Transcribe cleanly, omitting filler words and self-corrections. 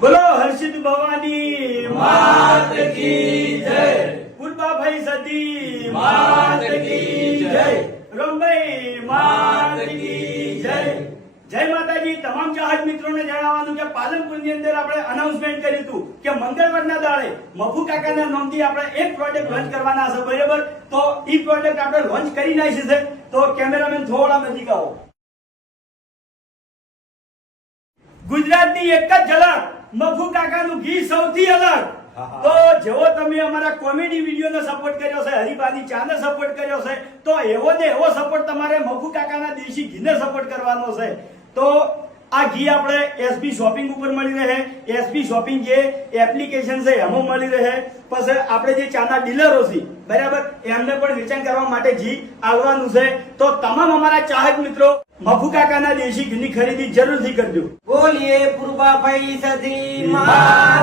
બોલો હર્ષિત ભવાની માત કી જય, પૂર્વાભાઈ સતી માત કી જય, રમભાઈ માત કી જય. જય માતાજી. તમામ ચાહક મિત્રોને જણાવવાનું કે પાલનપુરની અંદર આપણે અનાઉન્સમેન્ટ કર્યું હતું કે મંગળવારના દાડે મફુ કાકાના નામથી આપણે એક પ્રોજેક્ટ લોન્ચ કરવાના છે, બરાબર? તો એ પ્રોજેક્ટ આપણે લોન્ચ કરી નાખી છે. તો કેમેરામેન થોડા નજીક આવો. ગુજરાતની એક જ ઝલક, મફુ કાકાનું ઘી સૌથી અલગ. તો જેવો તમે અમારા કોમેડી વિડીયોને સપોર્ટ કર્યો છે, હરિભાની ચાને સપોર્ટ કર્યો છે, તો એવો ને એવો સપોર્ટ તમારે મફુ કાકાના દેશી ઘીને સપોર્ટ કરવાનો છે. તો આ ઘી આપણે એસબી શોપિંગ ઉપર મળી રહે. એસબી શોપિંગ જે એપ્લિકેશન છે એમાં મળી રહે. પછી આપણે જે ચાના ડીલરો છે, બરાબર, એમને પણ વેચાણ કરવા માટે ઘી આવવાનું છે. તો તમામ અમારા ચાહક મિત્રો મફુ કાકાના દેશી ઘીની ખરીદી જરૂરથી કરજો. બોલીએ પૂર્વાભાઈ સતી માત